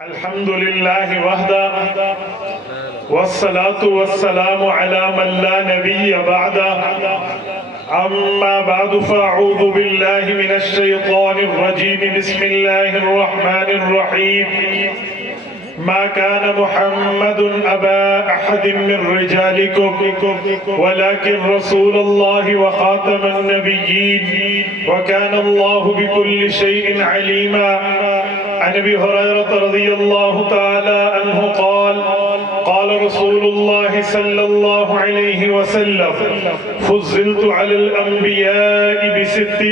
الحمد لله وحده والصلاة والسلام على من لا نبي بعده أما بعد فأعوذ بالله من الشيطان الرجيم بسم الله الرحمن الرحيم ما كان محمد أبا أحد من رجالكم ولكن رسول الله وخاتم النبيين وكان الله بكل شيء عليما. عن ابي هريرة رضي الله تعالى عنه قال قال رسول الله صلى الله عليه وسلم فضلت على الأنبياء بست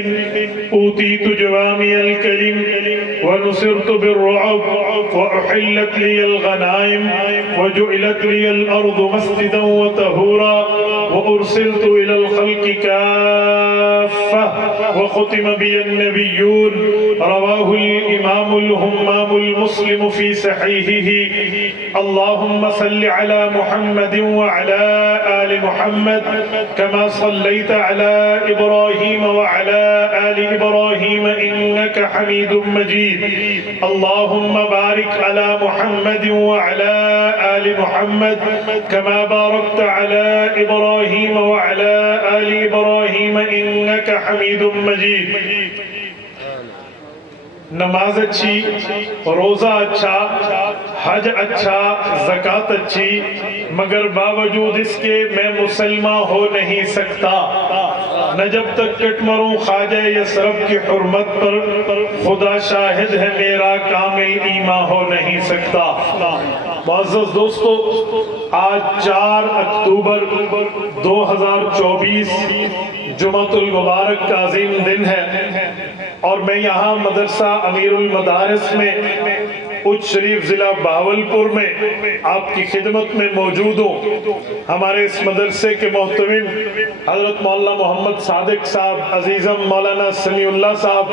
أوتيت جوامع الكلم ونصرت بالرعب وأحلت لي الغنائم وجعلت لي الأرض مسجدا وطهورا وأرسلت إلى الخلق كافة وختم بي النبيون. رواه الإمام الهمام المسلم في صحيحه. اللهم صل على محمد وعلى آل محمد كما صليت على إبراهيم وعلى آل إبراهيم إنك حميد مجيد. اللهم بارك على محمد وعلى آل محمد كما باركت على إبراهيم وعلى آل إبراهيم إنك حميد مجيد. نماز اچھی، روزہ اچھا، حج اچھا، زکوٰۃ اچھی، مگر باوجود اس کے میں مسلمان ہو نہیں سکتا نہ جب تک کٹ مروں خواجہ یثرب کی حرمت پر. خدا شاہد ہے میرا کامل ایمان ہو نہیں سکتا. معزز دوستو، آج 4 اکتوبر 2024 جمعۃ المبارک کا عظیم دن ہے اور میں یہاں مدرسہ امیر المدارس میں اچ شریف ضلع بہاولپور میں آپ کی خدمت میں موجود ہوں. ہمارے اس مدرسے کے محتمم حضرت مولانا محمد صادق صاحب، عزیزم مولانا سمیع اللہ صاحب،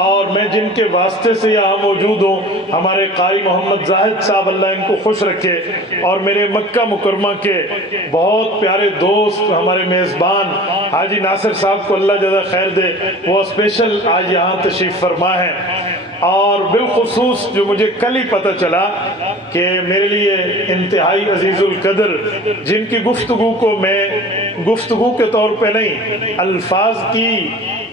اور میں جن کے واسطے سے یہاں موجود ہوں ہمارے قاری محمد زاہد صاحب، اللہ ان کو خوش رکھے، اور میرے مکہ مکرمہ کے بہت پیارے دوست ہمارے میزبان حاجی ناصر صاحب کو اللہ جزا خیر دے، وہ اسپیشل آج یہاں تشریف فرما ہیں. اور بالخصوص جو مجھے کل ہی پتہ چلا کہ میرے لیے انتہائی عزیز القدر، جن کی گفتگو کو میں گفتگو کے طور پہ نہیں، الفاظ کی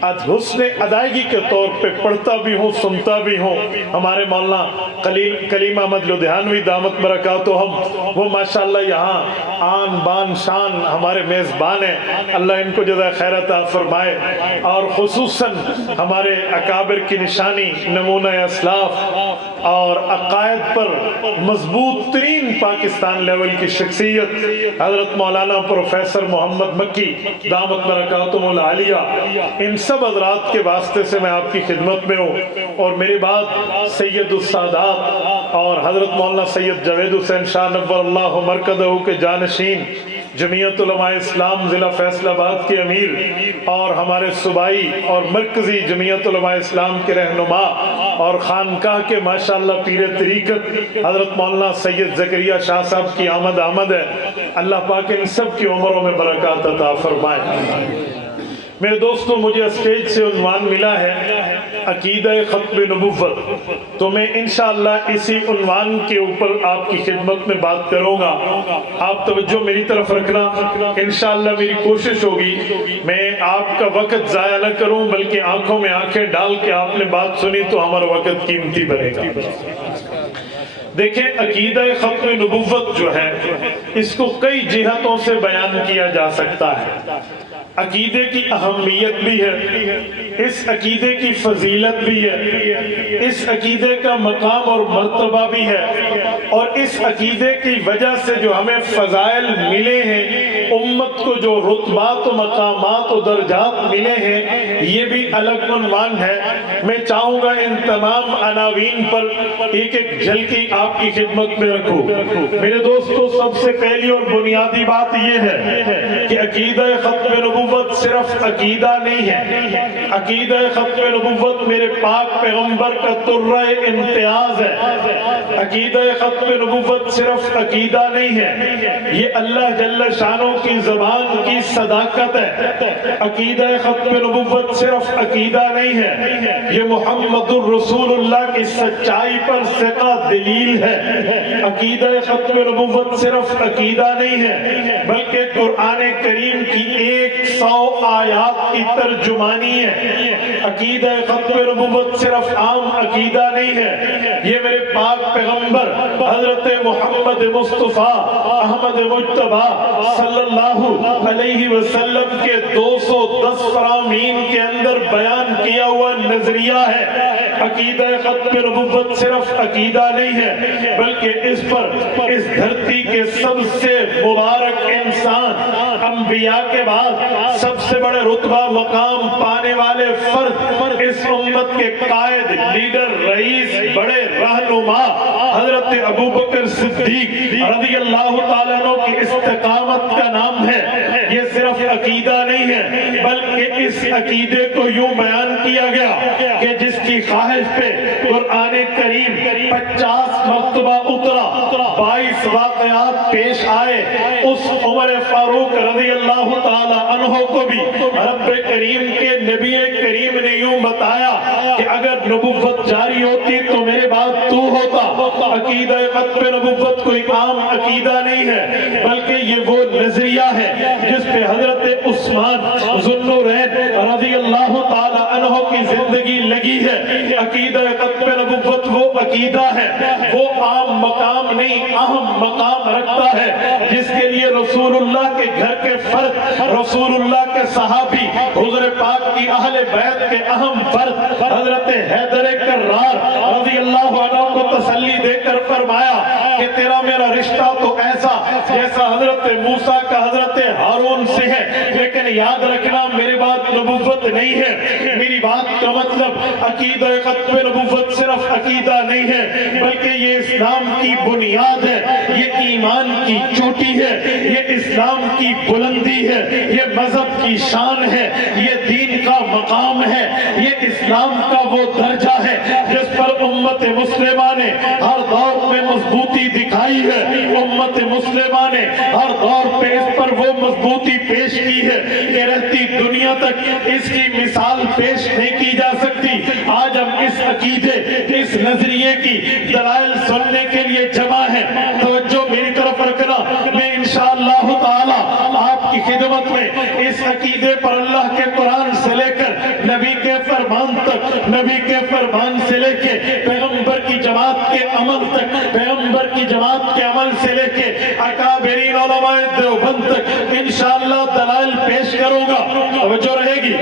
حسن ادائیگی کے طور پہ پڑھتا بھی ہوں، سنتا بھی ہوں، ہمارے مولانا کلیم احمد لدھیانوی دامت برکاتہم، وہ ماشاءاللہ یہاں آن بان شان ہمارے میزبان ہیں. اللہ ان کو جزائے خیر عطا فرمائے. اور خصوصاً ہمارے اکابر کی نشانی، نمونہ اسلاف اور عقائد پر مضبوط ترین پاکستان لیول کی شخصیت حضرت مولانا پروفیسر محمد مکی دامت برکاتہم العالیہ، ان سب حضرات کے واسطے سے میں آپ کی خدمت میں ہوں. اور میری بات سید السادات اور حضرت مولانا سید جاوید حسین شاہ نور اللہ مرکزہ کے جانشین، جمعیت علماء اسلام ضلع فیصل آباد کے امیر اور ہمارے صوبائی اور مرکزی جمعیت علماء اسلام کے رہنما اور خانقاہ کے ماشاءاللہ پیر طریقت حضرت مولانا سید زکریا شاہ صاحب کی آمد ہے. اللہ پاک ان سب کی عمروں میں برکات عطا فرمائے. میرے دوستوں، مجھے اسٹیج سے عنوان ملا ہے عقیدہ ختم نبوت، تو میں انشاءاللہ اسی عنوان کے اوپر آپ کی خدمت میں بات کروں گا. آپ توجہ میری طرف رکھنا. انشاءاللہ میری کوشش ہوگی میں آپ کا وقت ضائع نہ کروں، بلکہ آنکھوں میں آنکھیں ڈال کے آپ نے بات سنی تو ہمارا وقت قیمتی بنے گا. دیکھیں، عقیدہ ختم نبوت جو ہے اس کو کئی جہتوں سے بیان کیا جا سکتا ہے. عقیدے کی اہمیت بھی ہے، اس عقیدے کی فضیلت بھی ہے، اس عقیدے کا مقام اور مرتبہ بھی ہے، اور اس عقیدے کی وجہ سے جو ہمیں فضائل ملے ہیں، امت کو جو رتبات و مقامات و درجات ملے ہیں، یہ بھی الگ عنوان ہے. میں چاہوں گا ان تمام عناوین پر ایک ایک جھلکی آپ کی خدمت میں رکھوں. میرے دوستو، سب سے پہلی اور بنیادی بات یہ ہے کہ عقیدہ ختم نبوت نبوت صرف عقیدہ نہیں ہے، عقیدہ ختم نبوت میرے پاک پیغمبر کا ترہ امتیاز ہے۔ عقیدہ ختم نبوت صرف عقیدہ نہیں ہے، یہ اللہ جل شانہ کی زبان کی صداقت ہے۔ عقیدہ ختم نبوت صرف عقیدہ نہیں ہے، یہ محمد الرسول اللہ کی سچائی پر ثقہ دلیل ہے۔ عقیدہ ختم نبوت صرف عقیدہ نہیں ہے بلکہ قرآن کریم کی 100 آیات کی ترجمانی ہے۔ عقیدہ ختم نبوت صرف عام عقیدہ نہیں ہے، یہ میرے پاک پیغمبر حضرت محمد مصطفیٰ احمد مجتبیٰ صلی اللہ علیہ وسلم کے 210 فرامین کے اندر بیان کیا ہوا نظریہ ہے۔ عقیدہ ختم نبوت صرف عقیدہ نہیں ہے بلکہ اس پر اس دھرتی کے سب سے مبارک انسان، انبیاء کے بعد سب سے بڑے رتبہ مقام پانے والے فرد، اس امت کے قائد، لیڈر، رئیس، بڑے رہنما حضرت ابوبکر صدیق رضی اللہ تعالیٰ عنہ کی استقامت کا نام ہے۔ یہ صرف عقیدہ نہیں ہے بلکہ اس عقیدے کو یوں بیان کیا گیا کہ جس کی خواہش پہ قرآن کریم 50 مرتبہ اترا، 22 واقعات پیش آئے، اس عمر فاروق رضی اللہ تعالی عنہ کو بھی رب کریم کے نبی کریم نے یوں بتایا کہ اگر نبوت جاری ہوتی تو میرے بعد تو ہوتا۔ عقیدہ ختم نبوت کوئی عام عقیدہ نہیں ہے بلکہ یہ وہ نظریہ ہے جس پہ حضرت عثمان ذو النورین رضی اللہ تعالی عنہ کی زندگی لگی ہے۔ عقیدہ ختم نبوت وہ عقیدہ ہے، وہ عام مقام نہیں، اہم مقام رکھتا ہے، جس کے لیے رسول اللہ کے گھر کے فرد، رسول اللہ کے صحابی، حضور پاک کی اہل بیت کے اہم فرد حضرت حیدر کرار رضی اللہ عنہ کو تسلی دے کر فرمایا کہ تیرا میرا رشتہ تو ایسا جیسا حضرت موسیٰ کا حضرت ہارون سے ہے، لیکن یاد رکھنا میرے بعد نبوت نہیں ہے۔ میری بات کا مطلب عقیدہ ختم نبوت صرف عقیدہ نہیں ہے بلکہ یہ اسلام کی بنیاد ہے، یہ ایمان کی چوٹی ہے، یہ اسلام کی بلندی ہے، یہ مذہب کی شان ہے، یہ دین کا مقام ہے، یہ اسلام کا وہ درجہ ہے جس پر امت مسلمہ نے ہر دور میں مضبوطی دکھائی ہے، امت مسلمہ نے ہر دور پہ اس پر وہ مضبوطی پیش کی ہے کہ رہتی دنیا تک اس کی مثال پیش نہیں کی جا سکتی۔ آج ہم اس عقیدے، اس نظریے کی دلائل سننے کے لیے جمع ہیں۔ توجہ میری طرف رکھنا، میں انشاءاللہ تعالی آپ کی خدمت میں اس عقیدے پر اللہ کے قرآن سے لے کر نبی کے فرمان تک، نبی کے فرمان سے لے کے پیغمبر کی جماعت کے عمل تک، پیغمبر کی جماعت کے عمل سے لے کے اکابرین علماء دیوبند تک انشاءاللہ دلائل پیش کروں گا۔ توجہ رہے گی؟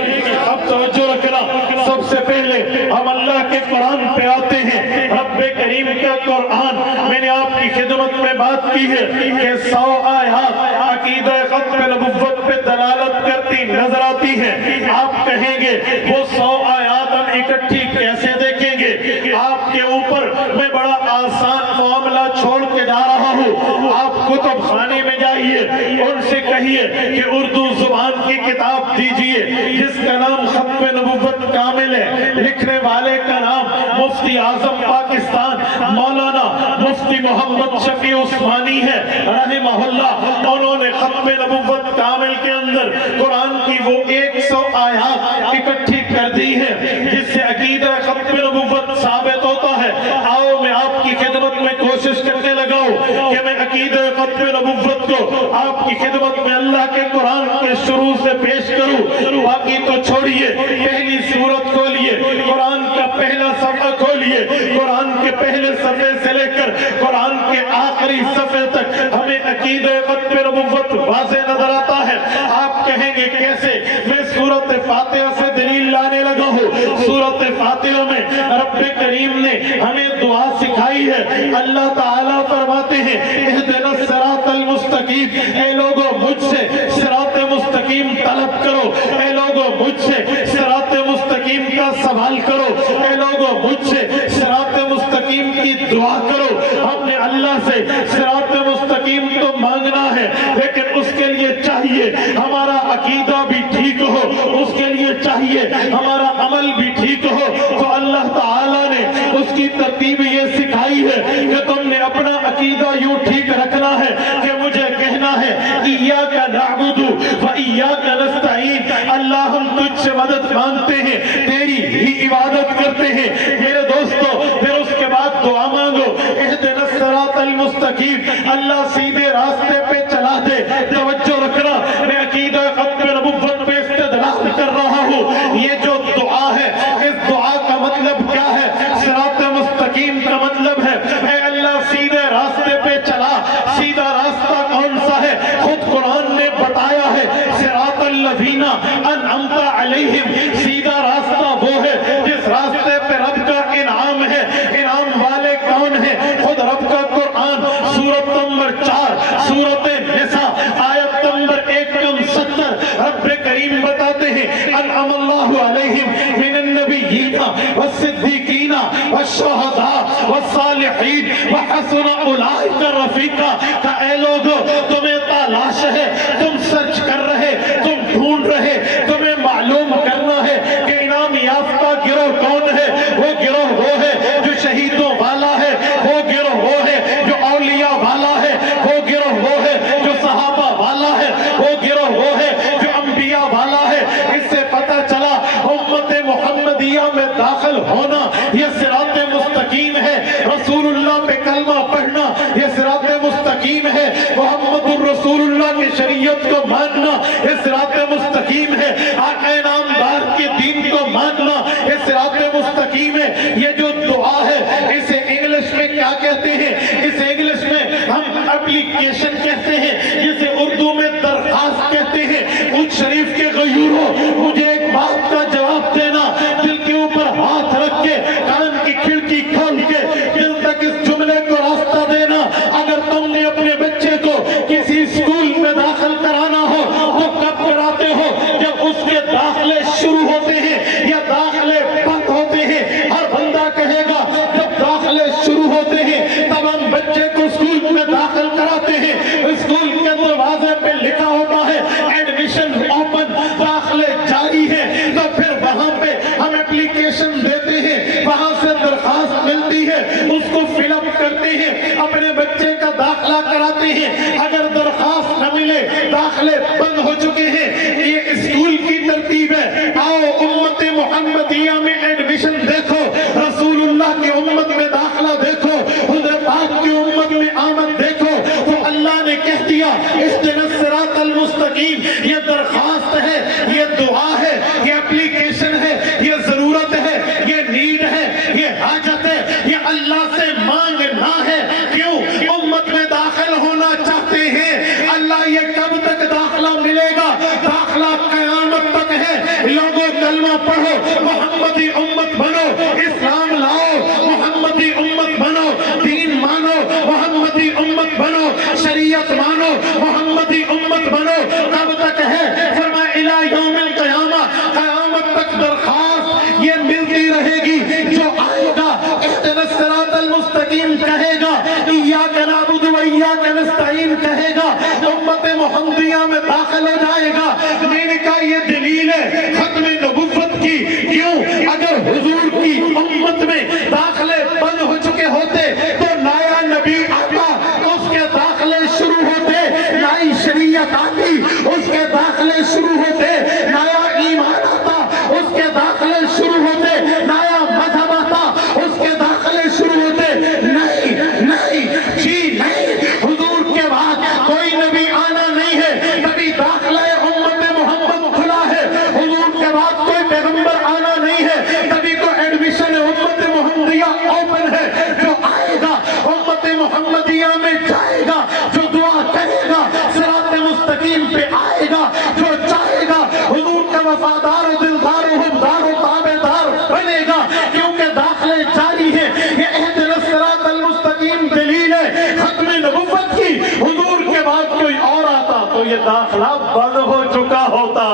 اب توجہ رکھنا، سب سے پہلے ہم اللہ کے قرآن پہ آتے ہیں۔ رب کریم کا قرآن، میں نے آپ کی خدمت میں بات کی ہے کہ 100 آیات عقیدہ ختم نبوت پہ دلالت کرتی نظر آتی ہیں۔ آپ کہیں گے وہ 100 آیات ہم اکٹھی کیسے دیکھیں گے؟ آپ کے اوپر میں بڑا آسان معاملہ چھوڑ کے جا رہا ہوں، آپ کتب خانے میں جائیے، ان سے کہیے کہ اردو زبان کی کتاب دیجئے جس کا نام ختم نبوت کامل ہے، لکھنے والے کا نام مفتی اعظم پاکستان مولانا مفتی محمد شفیع عثمانی ہے رحمہ اللہ۔ انہوں نے ختم نبوت کامل کے اندر قرآن کی وہ 100 آیات اکٹھی کر دی ہے جس سے عقیدہ ختم نبوت ثابت ہوتا ہے۔ آؤ میں آپ کی خدمت میں کوشش کرنے لگا ہوں کہ میں عقیدہ ختم نبوت کو آپ کی خدمت میں اللہ کے قرآن کے شروع سے پیش کروں۔ باقی تو چھوڑیے، پہلی سورت کھولیے، قرآن کا پہلا صفحہ کھولیے، قرآن کے پہلے صفحے سے لے کر قرآن کے آخری صفحے تک ہمیں عقیدہ ختم نبوت واضح نظر آتا ہے۔ آپ کہیں گے کیسے؟ میں سورۃ فاتحہ سے دلیل لانے لگا ہوں۔ سورۃ فاتحہ میں رب کریم نے ہمیں دعا سکھائی ہے۔ اللہ تعالیٰ فرماتے ہیں اہدنا الصراط المستقیم، اے لوگوں مجھ سے صراط مستقیم طلب کرو، اے لوگوں مجھ سے صراط مستقیم کا سوال کرو، اے لوگوں مجھ سے صراط مستقیم کی دعا کرو۔ ہم نے اللہ سے صراط مستقیم تو مانگنا ہے لیکن اس کے لیے چاہیے ہمارا عقیدہ بھی ٹھیک ہو، اس کے لیے چاہیے ہمارا عمل بھی ٹھیک ہو. تو اللہ تعالیٰ نے اس کی ترتیب یہ سکھائی ہے کہ تم نے اپنا عقیدہ یوں ٹھیک رکھنا ہے کہ مجھے کہنا ہے ایاک نعبد و ایاک نستعین، اللہ ہم تجھ سے مدد مانگتے ہیں، تیری ہی عبادت کرتے ہیں. میرے دوستو پھر اس کے بعد دعا مانگو اہدنا الصراط المستقیم، اللہ سیدھے راستے پہ چلا دے. توجہ رکھنا، میں عقیدہ ختم نبوت پہ استدلال کر رہا ہوں. یہ جو دعا ہے اس دعا کا مطلب کیا ہے؟ صراط مستقیم کا مطلب ہے اے اللہ سیدھے راستے پہ چلا. سیدھا راستہ کون سا ہے؟ خود قرآن نے بتایا ہے صراط الذین انعمت علیہم، سیدھا راستہ وہ ہے جس راستے پہ رب کا انعام ہے. انعام والے کون ہیں؟ خود رب کا قرآن سورت نمبر 4 سورت نساء آیت نمبر 170 رب کریم بتاتے ہیں انعم اللہ علیہم من النبیین والصدیقین والشہداء والصالحین وحسن اولئک رفیقا. کہ اے لوگو تمہیں تلاش ہے، تم سرچ کر رہے، تم ڈھونڈ رہے، تمہیں معلوم کرنا ہے کہ انعام یافتہ گروہ کون ہے. وہ گروہ وہ ہے جو شہیدوں والا ہے، وہ گروہ وہ ہے جو اولیاء والا ہے، وہ گروہ وہ ہے جو صحابہ والا ہے، وہ گروہ وہ ہے جو انبیاء والا ہے. اس سے پتہ چلا امت محمدیہ میں داخل ہونا یہ صراط مستقیم ہے. رسول اللہ پہ کلمہ پڑھنا یہ صراط مستقیم ہے. محمد الرسول اللہ کی شریعت کو ماننا یہ صراط مستقیم ہے. آقا نامدار کے دین کو ماننا یہ صراط مستقیم ہے. یہ جو دعا ہے اسے انگلش میں کیا کہتے ہیں؟ اسے انگلش میں ہم اپلیکیشن کہتے ہیں، جسے اردو میں درخواست کہتے ہیں. اونچ شریف کے غیوروں مجھے ایک بات کا جواب دینا، دل کے اوپر ہاتھ رکھ کے کان کی کھڑکی کھول کے دل تک اس جملے کو راستہ دینا. اگر تم نے اپنے بچے کو کسی اسکول میں داخل کرانا ہو تو کب کراتے ہو؟ جب اس کے داخلے شروع ہوتے ہیں یا داخلے بند ہوتے ہیں؟ ہر بندہ کہے گا جب داخلے شروع ہوتے ہیں تب ہم بچے کو اسکول میں داخل کراتے ہیں. اسکول کے دروازے پہ لکھا ہوتا ہے ایڈمیشن اوپن، داخلے جاری ہیں. تو پھر وہاں پہ ہم اپلیکیشن دیتے ہیں، وہاں سے درخواست ملتی ہے، اس کو فل اپ کرتے ہیں، اپنے بچے کا داخلہ کراتے ہیں. اگر درخواست نہ ملے، داخلے بند ہو چکے ہیں، یہ اسکول کی ترتیب ہے. آؤ امت محمدیہ میں ایڈمیشن دیکھو، رسول اللہ کی امت میں داخلہ دیکھو، حضرت پاک کی امت میں آمد دیکھو. تو اللہ نے کہہ دیا اہدنا الصراط المستقیم. یہ درخواست ہے، یہ دعا ہے، یہ اپلیکیشن ہے، یہ ضرورت ہے، یہ نیڈ ہے، یہ حاجت ہے، یہ اللہ سے مانگنا ہے. کیوں؟ امت میں داخل ہونا چاہتے ہیں. اللہ یہ کب تک داخلہ ملے گا؟ داخلہ قیامت تک ہے. لوگوں کلمہ پڑھو، محمدی امت بنو، اسلام لاؤ، محمدی امت بنو، دین مانو، محمدی امت بنو، شریعت مانو، محمدی امت بنو. کب تک ہے؟ فرمایا الی یوم القیامہ، قیامت تک درخواست یہ ملتی رہے گی. جو آئے گا اہدنا الصراط المستقیم کہے گا، ایاک نعبد و ایاک نستعین کہے گا، امت محمدیہ میں داخل ہو جائے گا. میں نے کہا یہ دلیل ہے ختم نبوت کی. کیوں؟ اگر حضور کی امت میں داخلے بند ہو چکے ہوتے تو نیا نبی آتا، اس کے داخلے شروع ہوتے، نئی شریعت آتی، اس کے داخلے شروع ہوتے، نیا ایمان آتا، اس کے داخلے شروع ہوتے، نیا مذہب آتا، اس کے داخلے شروع ہوتے. نہیں نہیں جی نہیں، حضور کے بعد کوئی نبی آنا نہیں ہے، تبھی داخلہ امت محمد کھلا ہے. حضور کے بعد کوئی پیغمبر آنا نہیں ہے، تبھی تو ایڈمیشن امت محمدیہ اوپن ہے. جو آئے گا امت محمدیہ میں جائے گا، جو دعا کرے گا صراط مستقیم پہ آئے گا، جو چاہے گا حضور کا وفادار و دلدار و حبدار و تابعدار بنے گا، کیونکہ داخلے جاری ہیں. یہ اہدنا الصراط المستقیم دلیل ہے ختم نبوت کی. حضور کے بعد کوئی اور آتا تو یہ داخلہ بند ہو چکا ہوتا.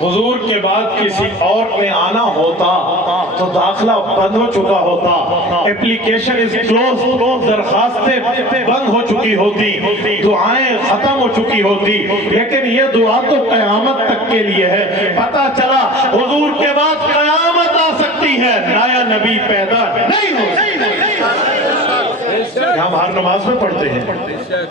حضور کے بعد کسی اور نے آنا ہوتا تو داخلہ بند ہو چکا ہوتا، اپلیکیشن از کلوز، درخواستیں بند ہو چکی ہوتی، دعائیں ختم ہو چکی ہوتی، لیکن یہ دعا تو قیامت تک کے لیے ہے۔ پتہ چلا حضور کے بعد قیامت آ سکتی ہے، نیا نبی پیدا نہیں ہو سکتا۔ ہم ہر نماز میں پڑھتے ہیں،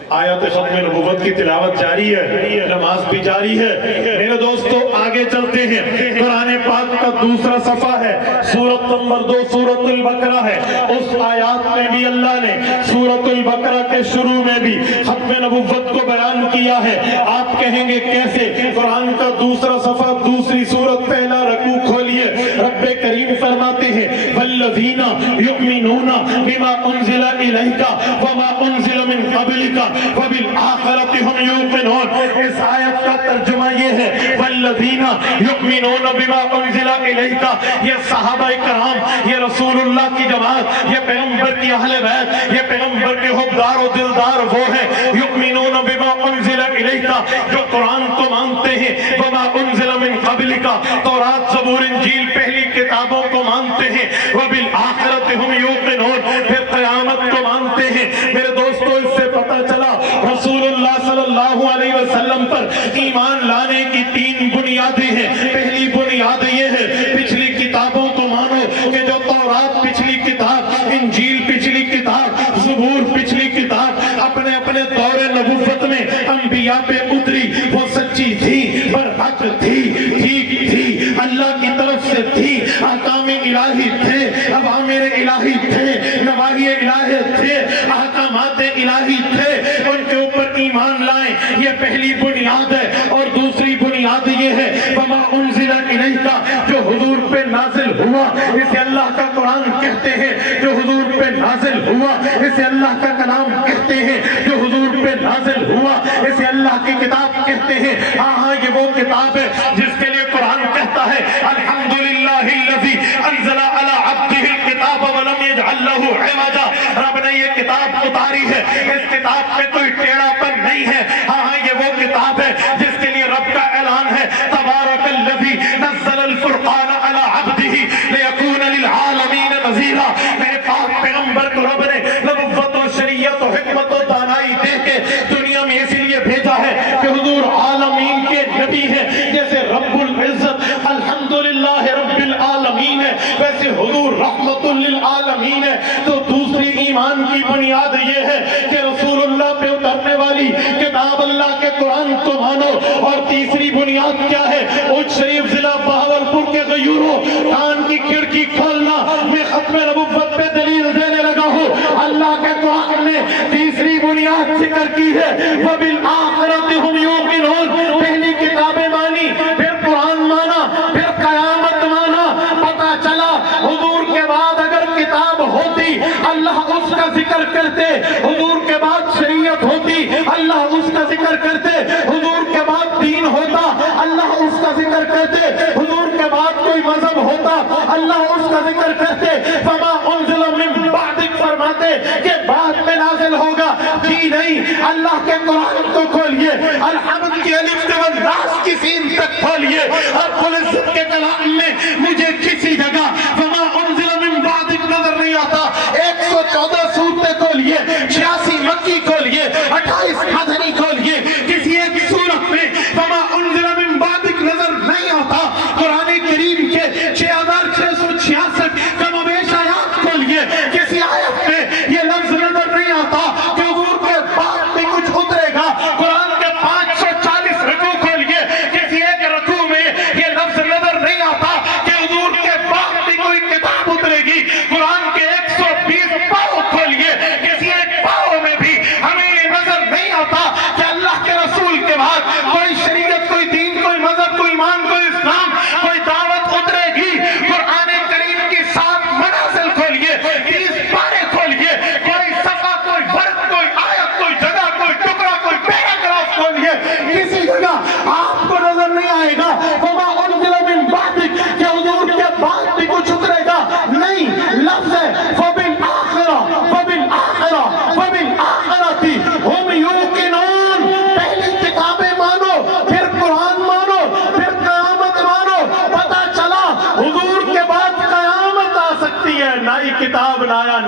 آیات ختم نبوت کی تلاوت جاری ہے، نماز بھی جاری ہے۔ میرے دوستو آگے چلتے ہیں، قرآن پاک کا دوسرا صفحہ ہے، سورۃ نمبر 2 سورۃ البقرہ ہے۔ اس آیات میں بھی اللہ نے سورۃ البقرہ کے شروع میں بھی ختم نبوت کو بیان کیا ہے۔ آپ کہیں گے کیسے؟ قرآن کا دوسرا صفحہ دوسری سورت پہلا رکوع کھولیے، رب کریم فرماتے ہیں والذین یؤمنون بما انزل الیک وما انزل من قبلک وبالآخرۃ ہم یوقنون۔ اس آیت کا ترجمہ یہ ہے والذین یؤمنون بما انزل الیک، یہ صحابہ کرام، یہ رسول اللہ کی جماعت، یہ پیغمبر کی اہل بیت، یہ پیغمبر کے حبدار و دلدار وہ ہیں یؤمنون بما انزل الیک، جو قرآن کو مانتے ہیں، وما انزل من قبلک، تورات زبور انجیل پہلی کتابوں کو مانتے ہیں، وبالآخرۃ ہم یوقنون، پھر قیامت کو مانتے ہیں۔ میرے دوستو اس سے پتہ چلا رسول اللہ صلی اللہ علیہ وسلم پر ایمان لانے کی 3 بنیادیں ہیں۔ پہلی بنیاد یہ ہے پچھلی کتابوں کو مانو کہ جو تورات پچھلی کتاب، انجیل پچھلی کتاب، زبور پچھلی کتاب اپنے اپنے دور نبوت میں انبیاء پہ اتری، وہ سچی تھی، برحق تھی، ٹھیک تھی، اللہ کی طرف سے تھی، احکام الہی تھے، اوامر الہی تھے، نواہی الہی تھے، احکامات الہی تھے، ان کے اوپر ایمان لائیں، یہ پہلی بنیاد ہے۔ اور دوسری بنیاد یہ ہے وما انزل الیک، جو حضور پہ نازل ہوا، اسے اللہ کا قرآن کہتے ہیں، جو حضور پہ نازل ہوا اسے اللہ کا کلام کہتے ہیں، جو حضور پہ نازل ہوا اسے اللہ کی کتاب کہتے ہیں۔ ہاں یہ وہ کتاب ہے جس کے لیے قرآن کہتا ہے الحمدللہ الذی انزل علی عبدہ الکتاب ولم یجعل لہ عوجا، رب نے یہ کتاب اتاری ہے، اس کتاب میں کوئی ٹیڑھا پن نہیں ہے۔ ہاں یہ وہ کتاب ہے جس کے لیے رب کا اعلان ہے تبارک الذی نزل الفرقان علی عبدہ لیکون للعالمین نذیرا۔ میرے پاک پیغمبر کو رب نے نبوت و شریعت و حکمت و دانائی دے کے دنیا میں اسی لیے بھیجا ہے کہ حضور عالمین کے نبی ہیں۔ جیسے رب العزت الحمدللہ رب العالمین ہے، ویسے حضور رحمت للعالمین ہے۔ تو دوسری ایمان کی بنیاد یہ ہے کہ رسول اللہ پہ اترنے والی کتاب اللہ کے قرآن کو مانو۔ اور تیسری بنیاد کیا ہے؟ اچ شریف ضلع بہاولپور کے غیوروں، کان کی کھڑکی کھولنا، میں ختم نبوت پہ دلیل دینے لگا ہوں۔ اللہ کے قرآن نے تیسری بنیاد ذکر کی ہے وبالآخرۃ ہم یوقنون، پہلی کتابیں مانی، پھر قرآن مانا، پھر قیامت مانا۔ پتہ چلا حضور کے بعد اگر کتاب ہوتی اللہ اس کا ذکر کرتے، حضور کے بعد شریعت ہوتی اللہ اس کا ذکر کرتے، حضور کے بعد دین ہوتا اللہ اس کا ذکر کرتے، حضور کے بعد کوئی مذہب ہوتا اللہ اس کا ذکر کرتے۔ فما انزل من بعدک فرماتے کہ بعد میں نازل ہوگا، جی نہیں، اللہ کے قرآن کو کھولیے، الحمد کی الف سے والناس کی سین تک کھولیے، رب العزت کے کلام میں مجھے کسی جگہ فما انزل من بعدک نظر نہیں آتا۔ 114 سورتیں کھولیے، 86 مکی کھولیے، 28 مدنی کھولیے، کسی ایک سورت میں فما انزل من بعدک نظر نہیں آتا۔ قرآن کریم کے 6666 کم و بیش آیات کھولیے، کسی آیت میں یہ لفظ نظر نہیں آتا کہ حضور کے بعد میں کچھ اترے گا۔ قرآن کے 540 رکوع کھولیے، کسی ایک رکوع میں یہ لفظ نظر نہیں آتا کہ حضور کے بعد میں کوئی کتاب اترے گی۔ قرآن کے 120 پاؤں کھولیے، کسی ایک پاؤں میں بھی ہمیں یہ نظر نہیں آتا کہ اللہ کے رسول کے بعد کوئی شریعت، کوئی دین، کوئی مذہب، کوئی ایمان، کوئی اسلام، کوئی دعوت اترے گی۔ قرآن کریم کی 7 منازل کھولیے، 30 پارے کھولیے، کوئی صفحہ، کوئی ورد، کوئی آیت، کوئی جگہ، کوئی ٹکڑا، کوئی پیراگراف کھولیے، کسی جگہ آپ کو نظر نہیں آئے گا وما انزل من بعدک کہ حضور کے بعد بھی کچھ اترے گا۔ نہیں، لفظ ہے وبالآخرہ وبالآخرہ وبالآخرۃ ہم یوقنون، پہلی کتابیں مانو، پھر قرآن مانو، پھر قیامت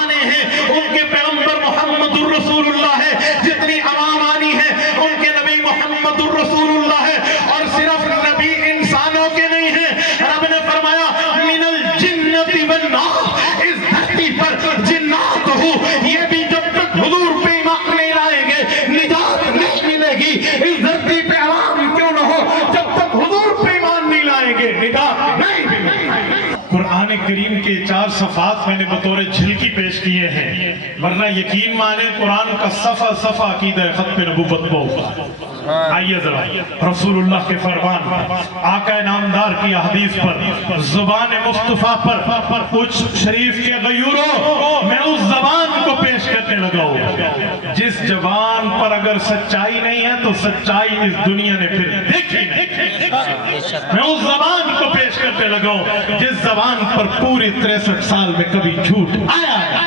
آنے ہیں ان کے پیغمبر محمد الرسول اللہ ہے، جتنی عوام آنی ہے ان کے نبی محمد الرسول اللہ ہے، اور صرف نبی انسانوں کے نہیں ہیں، رب نے فرمایا من الجنت والناس، اس دھرتی پر جنات ہو یہ بھی جب تک حضور پہ ایمان نہیں لائیں گے نجات نہیں ملے گی، اس دھرتی پہ عوام کیوں نہ ہو جب تک حضور پہ ایمان نہیں لائیں گے نجات نہیں ملے گی۔ قرآن کریم کے 4 صفحات میں نے بطور جھلکی پیش کیے ہیں، ورنہ یقین مانے قرآن کا صفحہ صفحہ عقیدہ ختم نبوت کو۔ آئیے ذرا رسول اللہ کے فرمان، آقا نامدار کی حدیث پر، زبان مصطفیٰ پر، کچھ شریف کے غیوروں میں اس زبان کو پیش کرنے لگا ہوں جس زبان پر اگر سچائی نہیں ہے تو سچائی اس دنیا نے پھر دیکھی نہیں۔ میں اس زبان کو پیش کرنے لگا ہوں جس زبان پر پوری 63 سال میں کبھی جھوٹ آیا ہے۔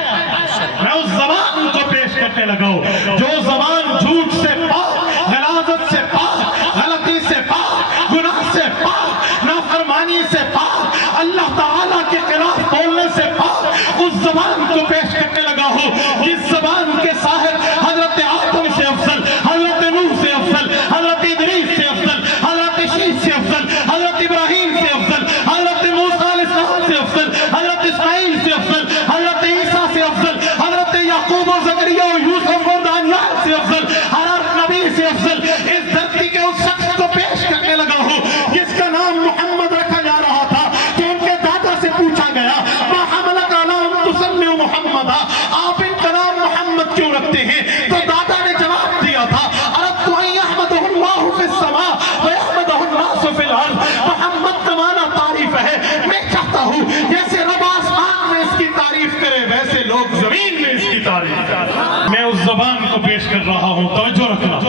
میں اس زبان کو پیش کرنے لگا ہوں جو زبان جھوٹ سے پاک، غلاظت سے پاک، غلطی سے پاک، گناہ سے پاک، نافرمانی سے پاک، اللہ تعالیٰ کے خلاف بولنے سے پاک، اس زبان کو پیش کرنے لگا ہوں جس زبان کے صاحب حضرت آدم سے افضل، حضرت نوح سے افضل، حضرت ادریس سے افضل، حضرت شیش سے افضل، حضرت ابراہیم سے افضل، حضرت موسیٰ علیہ السلام سے افضل، حضرت اسماعیل سے افضل، حضرت عیسیٰ سے افضل، حضرت یعقوب و زکریا و یوسف و دانیال سے افضل، حضرت نبی سے افضل، اس دھرتی کے اس شخص کو پیش کرنے لگا ہوں جس کا نام محمد رکھا جا رہا تھا کہ ان کے دادا سے پوچھا گیا ما حملک علی ان تسمی محمدا، آپ ان کا نام محمد کیوں رکھتے ہیں؟ تو دادا نے جواب دیا تھا اردت ان یحمدہ اللہ فی السماء ویحمدہ الناس فی الارض، محمد کا معنی تعریف ہے، میں چاہتا ہوں جیسے رب آسمان میں اس کی تعریف کرے ویسے لوگ زمین میں اس کی تعریف کریں۔ میں اس زبان کو پیش کر رہا ہوں، توجہ رکھنا۔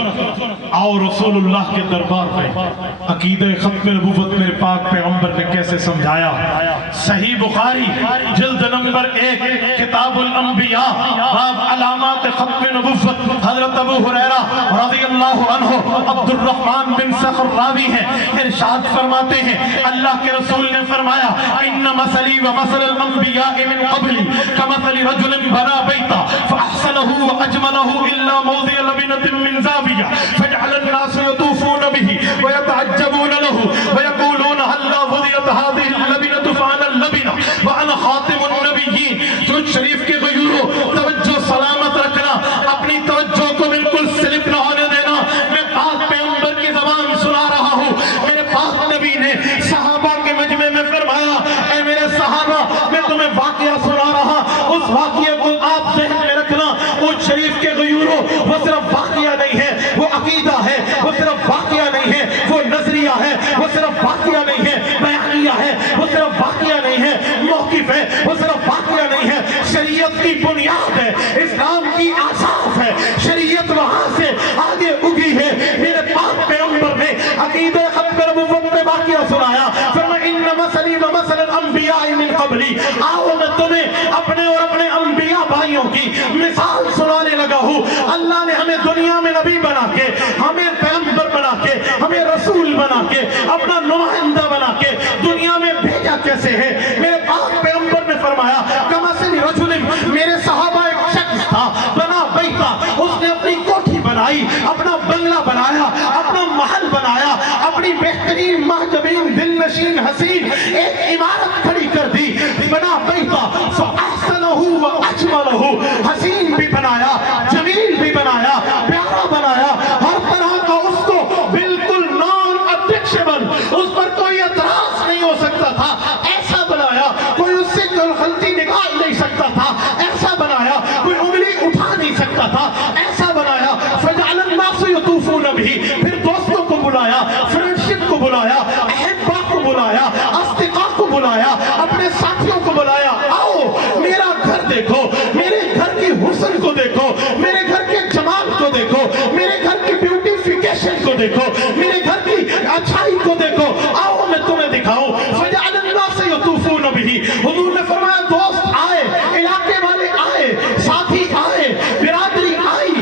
آؤ رسول اللہ کے دربار میں عقیدہ ختم نبوت میرے پاک پیغمبر نے کیسے سمجھایا۔ صحیح بخاری جلد نمبر 1 کتاب الانبیاء باب علامات ختم نبوت، حضرت ابو ہریرہ رضی اللہ عنہ عبد الرحمن بن صخر راوی ہیں، ارشاد فرماتے ہیں اللہ کے رسول نے فرمایا ان مثلی و مثل الانبیاء من قبلی کمثل رجل بنا بیتا فاحسنه واجمله الا موضع لبنة من زاویہ فجعل الناس يطوفون به ويتعجبون له ويقولون هل وضعت هذه اللبنة فانا اللبنة وانا خاتم النبیین۔ جو شریف کے غیوروں توجہ سلامت رکھنا، اپنی توجہ کو بالکل سلپ نہ ہونے دینا، میں پاک پیغمبر کی زبان سنا رہا ہوں۔ میرے پاک نبی نے صحابہ کے مجمع میں فرمایا اے میرے صحابہ میں تمہیں واقعہ سنا رہا، اس واقعے کو آپ ذہن میں رکھنا۔ اس شریف کے غیوروں وہ صرف واقعہ نہیں ہے، وہ عقیدہ ہے، وہ صرف واقعہ نہیں ہے، وہ نظریہ ہے، وہ صرف واقعہ نہیں ہے، بیانیہ ہے، وہ صرف واقعہ نہیں ہے، موقف ہے، وہ صرف واقعہ نہیں ہے، شریعت کی بنیاد ہے، اسلام کی اساس ہے، شریعت وہاں سے آگے اگی ہے۔ میرے پاک پیغمبر نے عقیدہ ختم نبوت میں واقعہ سنایا، فرمایا ان مثلی و مثل الانبیاء من قبلی، آؤ میں تمہیں اپنے اور اپنے انبیاء بھائیوں کی مثال سنانے لگا ہوں۔ اللہ نے ہمیں دنیا میں نبی بنا کے، ہمیں پیغمبر بنا کے، ہمیں رسول بنا کے، اپنا نمائندہ بنا کے دنیا میں بھیجا کیسے ہے؟ میرے پاک پیغمبر نے فرمایا کمثل رجل، میرے صحابہ ایک شخص تھا بنا بیتا، اس نے اپنی کوٹھی بنائی، اپنا بنگلہ بنایا، اپنا محل بنایا، اپنی بہترین محجبین دل نشین حسین ایک عمارت کھڑی کر دی، بنا بیتا فاحسنہ واجملہ، حسین بھی بنایا، جمیل بھی بنایا، پیارا بنایا، ہر طرح کا اس کو بالکل نان ابجیکشنل، اس پر کوئی اعتراض نہیں ہو سکتا تھا، ایسا بنایا کوئی اس سے غلطی نکال نہیں سکتا تھا، ایسا بنایا کوئی انگلی اٹھا نہیں سکتا تھا، ایسا بنایا فجعل الناس یطوفون به، پھر دوستوں کو بلایا، فرینڈشپ کو بلایا، احبا کو بلایا، اصدقاء کو بلایا، اپنے ساتھیوں کو بلایا، آؤ میرا گھر دیکھو، میرے گھر کی حسن کو دیکھو، میرے گھر کے جمال کو دیکھو، میرے گھر کی بیوٹیفیکیشن کو دیکھو، میرے گھر کی اچھائی کو دیکھو، آؤ میں تمہیں دکھاؤں۔ فجعل الناس یطوفون به، حضور نے فرمایا دوست آئے، علاقے والے آئے، ساتھی آئے، برادری آئی،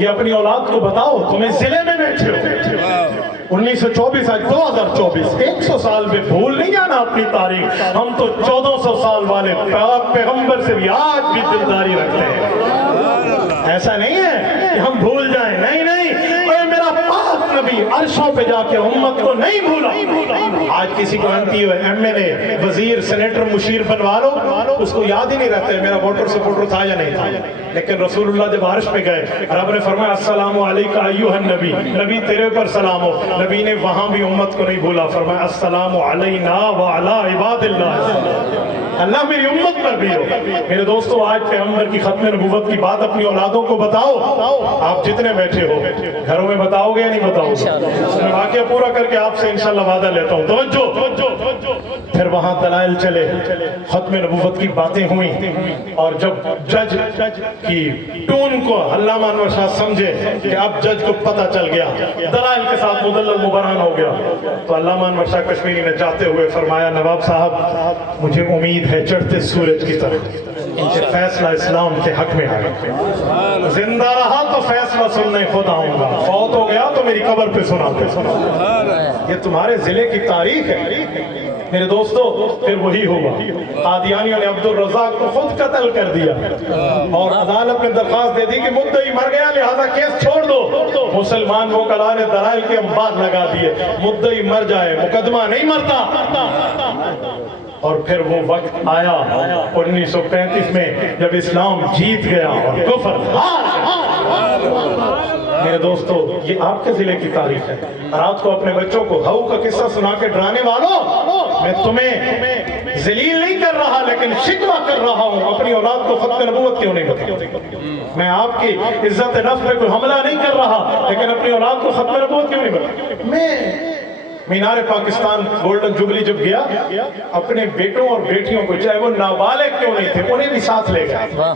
یہ اپنی اولاد کو بتاؤ، تم اس ضلع میں بیٹھے ہو 1924 آج 2024 100 سال میں بھول نہیں جانا اپنی تاریخ. ہم تو 1400 سال والے پیغمبر سے بھی آج بھی دلداری رکھتے ہیں. ایسا نہیں ہے کہ ہم بھول جائیں، نہیں اے میرا پاک نبی عرشوں پہ جا کے امت کو نہیں بھولا. آج کسی کو انتی ہوئے ایم ایل اے وزیر سینیٹر مشیر بنوا لو، اس کو یاد ہی نہیں رہتا ہے میرا ووٹر سپورٹر تھا یا نہیں تھا. لیکن رسول اللہ جب عرش پہ گئے رب نے فرمایا السلام علیکہ ایھا النبی، نبی تیرے پر سلام ہو. نبی نے وہاں بھی امت کو نہیں بھولا، فرمایا السلام علینا وعلی عباد اللہ، اللہ میری امت پر بھی ہو. میرے دوستو آج پیغمبر کی ختم نبوت کی بات اپنی اولادوں کو بتاؤ. آپ جتنے بیٹھے ہو گھروں میں بتاؤ گے یا نہیں بتاؤ گے؟ میں واقعہ پورا کر کے آپ سے انشاءاللہ وعدہ لیتا ہوں. توجہ. پھر وہاں دلائل چلے، ختم نبوت کی باتیں ہوئیں، اور جب جج کی ٹون کو علامہ انور شاہ سمجھے کہ اب جج کو پتہ چل گیا، دلائل کے ساتھ مدلل مبرہن ہو گیا، تو علامہ انور شاہ کشمیری نے جاتے ہوئے فرمایا نواب صاحب مجھے امید ہے چڑھتے سورج کی طرح کہ فیصلہ اسلام کے حق میں آئے. زندہ رہا تو فیصلہ سننے خود آؤں گا، فوت ہو گیا تو میری قبر پہ سناتے. یہ تمہارے ضلع کی تاریخ ہے میرے دوستو. پھر وہی ہوا، قادیانیوں نے عبد الرزاق کو خود قتل کر دیا اور عدالت میں درخواست دے دی کہ مدعی مر گیا لہذا کیس چھوڑ دو. مسلمان وکلاء نے دلائل کے انبار لگا دیے، مدعی مر جائے مقدمہ نہیں مرتا. اور پھر وہ وقت آیا 1935 میں جب اسلام جیت گیا اور کفر ہار گیا. میرے دوستو یہ آپ کے ضلع کی تاریخ ہے. رات کو اپنے بچوں کو ہاؤ کا قصہ سنا کے ڈرانے والوں، میں تمہیں ذلیل نہیں کر رہا لیکن شکوہ کر رہا ہوں. اپنی اولاد کو ختم نبوت کیوں نہیں بتاؤ؟ میں آپ کی عزت نفس پہ کوئی حملہ نہیں کر رہا لیکن اپنی اولاد کو ختم نبوت کیوں نہیں بتاؤ؟ میں مینار پاکستان گولڈن جوبلی جب گیا اپنے بیٹوں اور بیٹیوں کو چاہے وہ نابالغ کیوں نہیں تھے انہیں بھی ساتھ لے گیا.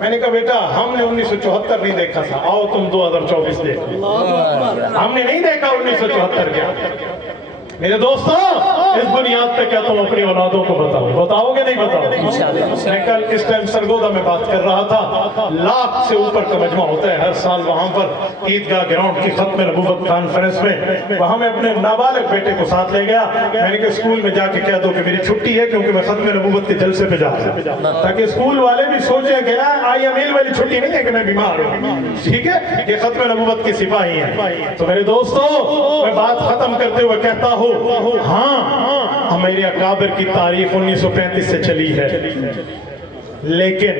میں نے کہا بیٹا ہم نے 1974 نہیں دیکھا تھا، آؤ تم 2024 دیکھو. ہم نے نہیں دیکھا 1974 کیا. میرے دوستو اس بنیاد پہ کیا تم اپنی اولادوں کو بتاؤ گے نہیں بتاؤ؟ میں کل اس ٹائم سرگودا میں بات کر رہا تھا، 1,00,000 سے اوپر کا مجمع ہوتا ہے ہر سال وہاں پر عیدگاہ گراؤنڈ کی ختم نبوت کانفرنس میں. وہاں میں اپنے نابالغ بیٹے کو ساتھ لے گیا. میں نے کہا اسکول میں جا کے کہہ دو کہ میری چھٹی ہے کیونکہ میں ختم نبوت کے جلسے پہ جا رہا ہوں، تاکہ اسکول والے بھی سوچیں کہ آئی امیل والی چھٹی نہیں ہے کہ میں بیمار ہوں، ٹھیک ہے یہ ختم نبوت کے سپاہی ہیں. تو میرے دوستو میں بات ختم کرتے ہوئے کہتا ہوں ہاں میرے اکابر کی تاریخ 1935 سے چلی ہے لیکن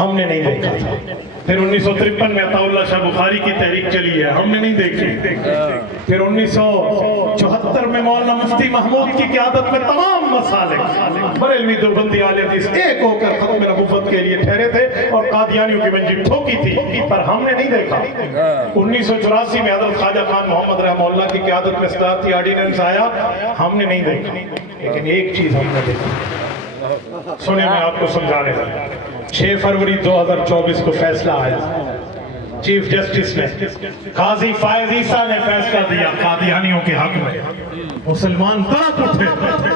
ہم نے نہیں دیکھا تھا. پھر 1953 میں عطا اللہ شاہ بخاری کی تحریک چلی ہے، ہم نے نہیں دیکھی. پھر 1974 میں مولانا مفتی محمود کی قیادت میں تمام مسالک بریلوی دیوبندی اہل حدیث ایک ہو کر ختم نبوت کے لیے ٹھہرے تھے اور قادیانیوں کی منجی ٹھوکی تھی پر ہم نے نہیں دیکھا. 1984 میں حضرت خواجہ خان محمد رحمہ اللہ کی قیادت میں صدارتی آرڈیننس آیا، ہم نے نہیں دیکھا. لیکن ایک چیز ہم نے دیکھا، سنیں میں آپ کو سمجھانے دیں. 6 فروری 2024 کو فیصلہ آیا، چیف جسٹس نے قاضی فائز عیسیٰ نے فیصلہ دیا قادیانیوں کے حق میں. مسلمان تڑپ اٹھے.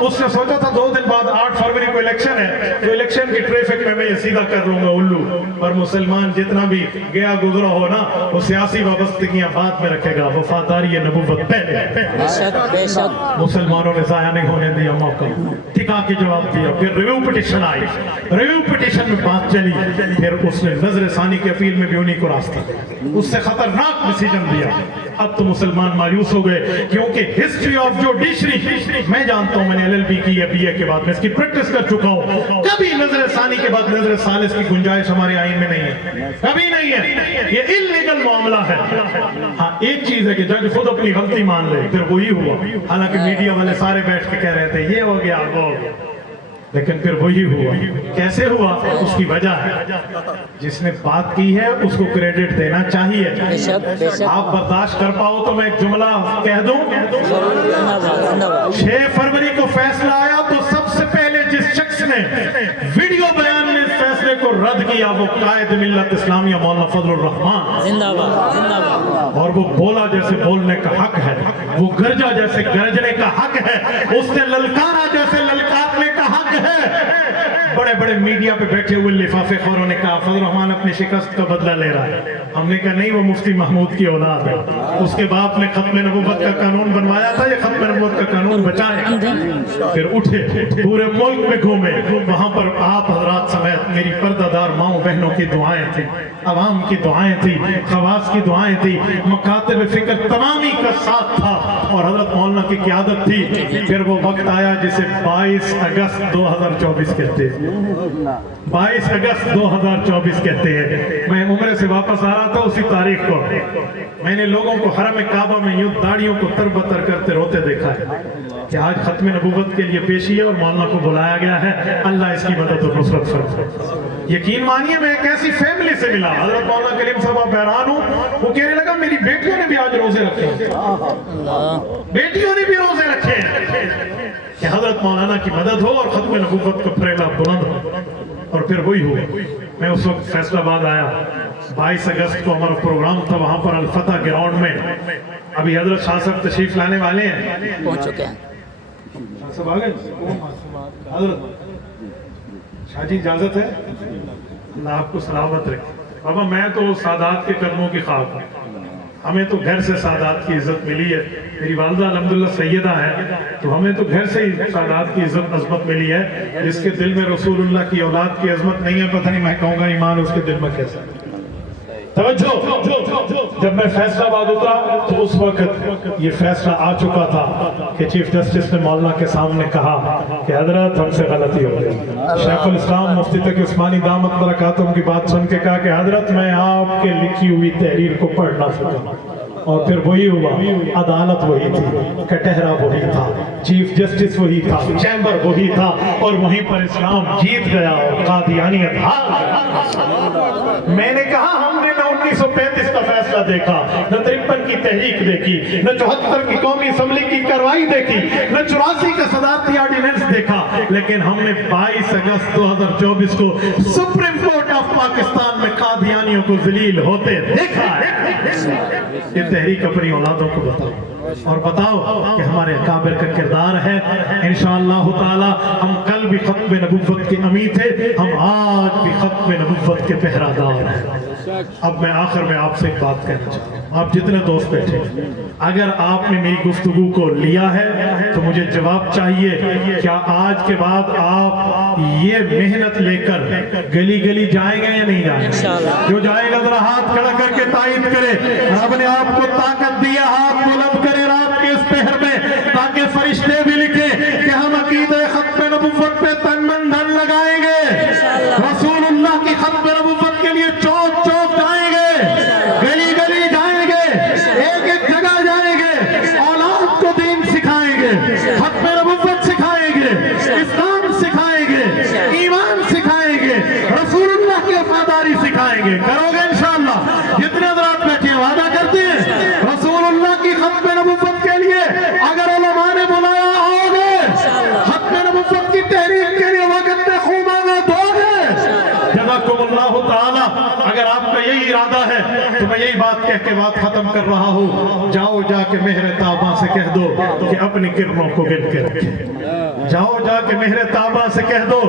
اس نے سوچا تھا 2 دن بعد 8 فروری کو الیکشن ہے تو الیکشن کی ٹریفک میں یہ سیدھا کر لوں گا الو. اور مسلمان جتنا بھی گیا گزرا ہو نا وہ سیاسی وابستگیاں بعد میں رکھے گا، وفاداری نبوت پہلے. مسلمانوں نے ضائع نہیں ہونے دیا موقع، ٹھکا کے جواب دیا. پھر ریویو پٹیشن آئی، ریویو پٹیشن میں بات چلی. پھر اس نے نظر ثانی کے اپیل میں بھی انہیں کو راستہ، اس سے خطرناک ڈیسیجن دیا. اب تو مسلمان مایوس ہو گئے کیونکہ ہسٹری آف جوڈیشری میں جانتا ہوں، میں نے LLB کی یا BA کے بعد میں اس کی پریکٹس کر چکا ہوں. کبھی نظر ثانی کے بعد نظر ثالث کی گنجائش ہمارے آئین میں نہیں ہے، کبھی نہیں ہے. یہ انلیگل معاملہ ہے. ہاں ایک چیز ہے کہ جج خود اپنی غلطی مان لے. پھر وہی ہوا، حالانکہ میڈیا والے سارے بیٹھ کے کہہ رہے تھے یہ ہو گیا وہ ہو گیا، لیکن پھر وہی ہوا. کیسے ہوا اس کی وجہ ہے، جس نے بات کی ہے اس کو کریڈٹ دینا چاہیے. آپ برداشت کر پاؤ تو میں ایک جملہ کہہ دوں. 6 فروری کو فیصلہ آیا تو سب سے پہلے جس شخص نے ویڈیو بیان میں اس فیصلے کو رد کیا وہ قائد ملت اسلامیہ مولانا فضل الرحمان. اور وہ بولا جیسے بولنے کا حق ہے، وہ گرجا جیسے گرجنے کا حق ہے، اس نے للکارا جیسے للکارنے کا حق ہے. بڑے بڑے میڈیا پہ بیٹھے ہوئے لفافے خوروں نے کہا فضل الرحمان اپنی شکست کا بدلہ لے رہا ہے. ہم نے کہا نہیں، وہ مفتی محمود کی اولاد ہے، اس کے باپ نے ختم نبوت کا قانون بنوایا تھا، یہ ختم نبوت کا قانون بچائے. پھر اٹھے پورے ملک میں گھومے، وہاں پر آپ حضرات سمیت میری پردہ دار ماؤں بہنوں کی دعائیں تھیں، عوام کی دعائیں تھیں، خواص کی دعائیں تھیں، مکاتب فکر تمامی کا ساتھ تھا اور حضرت مولانا کی قیادت تھی. پھر وہ وقت آیا جسے 22 اگست 2024 کہتے ہیں. 22 اگست 2024 کہتے ہیں. میں عمرے سے واپس آ رہا تھا اسی تاریخ کو. میں نے لوگوں کو حرم کعبہ میں یوں داڑھیوں کو تر بتر کرتے روتے دیکھا ہے کہ آج ختم نبوت کے لیے پیشی ہے اور مولانا کو بلایا گیا ہے. اللہ اس کی مدد اور نصرت فرمائے. یقین مانیے میں ایک ایسی فیملی سے ملا، حضرت مولانا کلیم صاحب، آپ حیران ہوں، وہ کہنے لگا میری بیٹیوں نے بھی آج روزے رکھے ہیں، بیٹیوں نے بھی روزے رکھے ہیں کہ حضرت مولانا کی مدد ہو اور ختم نبوت کا پھریلا بلند ہو. اور پھر وہی ہوا. میں اس وقت فیصل آباد آیا، 22 اگست کو ہمارا پروگرام تھا وہاں پر الفتح گراؤنڈ میں. ابھی حضرت شاہ صاحب تشریف لانے والے ہیں، پہنچ چکے ہیں. شاہ صاحب آ گئے. حضرت شاہ جی اجازت ہے؟ اللہ آپ کو سلامت رکھے. بابا میں تو سادات کے قدموں کی خواہش ہوں، ہمیں تو گھر سے سادات کی عزت ملی ہے. میری والدہ الحمدللہ سیدہ ہے، تو ہمیں تو گھر سے ہی سادات کی عزت عظمت ملی ہے. جس کے دل میں رسول اللہ کی اولاد کی عظمت نہیں ہے، پتہ نہیں میں کہوں گا ایمان اس کے دل میں کیسا ہے. توجہ، جب میں فیصل آباد اترا تو اس وقت یہ فیصلہ آ چکا تھا کہ چیف جسٹس نے مولانا کے سامنے کہا کہ حضرت ہم سے غلطی ہو گئی. شیخ الاسلام مفتی تقی عثمانی دامت برکاتہم کی بات سن کے کہا کہ حضرت میں آپ کے لکھی ہوئی تحریر کو پڑھ نہ سکا. اور پھر وہی ہوا، عدالت وہی تھی، کٹہرہ وہی تھا، چیف جسٹس وہی تھا، چیمبر وہی تھا، اور وہیں پر اسلام جیت گیا اور قادیانیت ہار گیا. میں نے کہا ہم نے نہ 1935 کا فیصلہ دیکھا، نہ 53 کی تحریک دیکھی، نہ 74 کی قومی اسمبلی کی کارروائی دیکھی، نہ 84 کا صدارتی آرڈیننس دیکھا، لیکن ہم نے 22 اگست 2024 کو سپریم کورٹ آف پاکستان میں قادیانیوں کو ذلیل ہوتے دیکھا ہے. یہ تحریک اپنی اولادوں کو بتاؤ اور بتاؤ کہ ہمارے اکابر کا کردار ہے. انشاءاللہ تعالی ہم کل بھی ختم نبوت کے امی تھے، ہم آج بھی ختم نبوت کے پہرادار ہیں. اب میں آخر میں آپ سے ایک بات کہنا چاہتا ہوں. آپ جتنے دوست بیٹھے، اگر آپ نے میری گفتگو کو لیا ہے تو مجھے جواب چاہیے، کیا آج کے بعد آپ یہ محنت لے کر گلی گلی جائیں گے یا نہیں جائیں گے؟ جو جائے گا ذرا ہاتھ کھڑا کر کے تائید کرے. رب نے آپ کو طاقت دیا، ہاتھ بلند کرے رات کے اس پہر میں تاکہ فرشتے بھی لکھیں کہ ہم عقیدہ ختم نبوت پہ تن من دھن لگائیں گے، رسول اللہ کی ختم نبوت کے لیے چوک چوک جائیں گے، گلی گلی جائیں گے، ایک ایک جگہ جائیں گے، اولاد کو دین سکھائیں گے، ختم نبوت سکھائیں گے، اسلام سکھائیں گے، ایمان سکھائیں گے، رسول اللہ کی وفاداری سکھائیں گے. کرو گے انشاءاللہ؟ جتنے حضرات بیٹھے ہیں وعدہ کرتے ہیں رسول اللہ کی ختم نبوت کے لیے اگر علماء نے بلایا آؤ گے، ختم نبوت کی تحریک کے لیے وقت میں خوب آگے دو گے. جزاکم اللہ تعالی. اگر آپ کا یہی ارادہ ہے تو میں یہی بات کہہ کے بات ختم کر رہا ہوں. جاؤ جا کے مہر طابہ سے کہہ دو کہ اپنی کرنوں کو گن کے رکھے. جاؤ جا کے مہر طابہ سے کہہ دو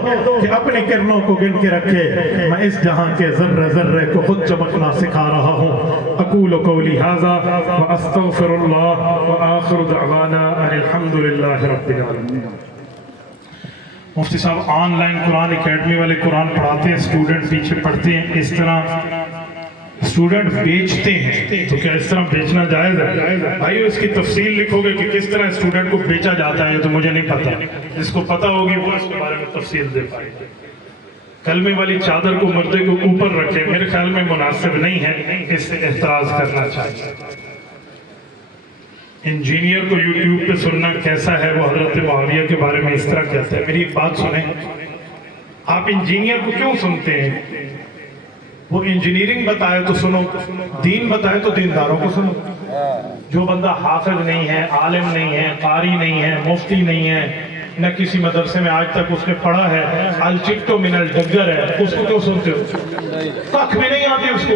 کہ اپنی کرنوں کو گن کے رکھے. میں اس جہاں کے ذرے ذرے کو خود چمکنا سکھا رہا ہوں. اقول قولی ھذا واستغفر اللہ وآخر دعوانا ان الحمد للہ رب العالمین. مفتی صاحب آن لائن قرآن اکیڈمی والے قرآن پڑھاتے ہیں، اسٹوڈنٹ پیچھے پڑھتے ہیں، اس طرح اسٹوڈنٹ بیچتے ہیں، تو کیا اس طرح بیچنا جائز ہے؟ بھائیو اس کی تفصیل لکھو گے کہ کس طرح اسٹوڈنٹ کو بیچا جاتا ہے تو مجھے نہیں پتا. جس کو پتا ہوگی وہ اس کے بارے میں تفصیل دے پائے. کلمے والی چادر کو مردے کو اوپر رکھے میرے خیال میں مناسب نہیں ہے، اس سے احتراز کرنا چاہیے. انجینئر کو یوٹیوب پہ سننا کیسا ہے، وہ حضرت معاویہ کے بارے میں اس طرح کہتا ہے. میری ایک بات سنیں، آپ انجینئر کو کیوں سنتے ہیں؟ وہ انجینئرنگ بتائے تو سنو، دین بتائے تو دینداروں کو سنو. جو بندہ حافظ نہیں ہے، عالم نہیں ہے، قاری نہیں ہے، مفتی نہیں ہے، نہ کسی مدرسے میں آج تک اس نے پڑھا ہے، الچٹو من الڈگر ہے، اس کو کیوں سنتے ہو؟ تک میں نہیں آتی اس کو.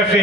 FA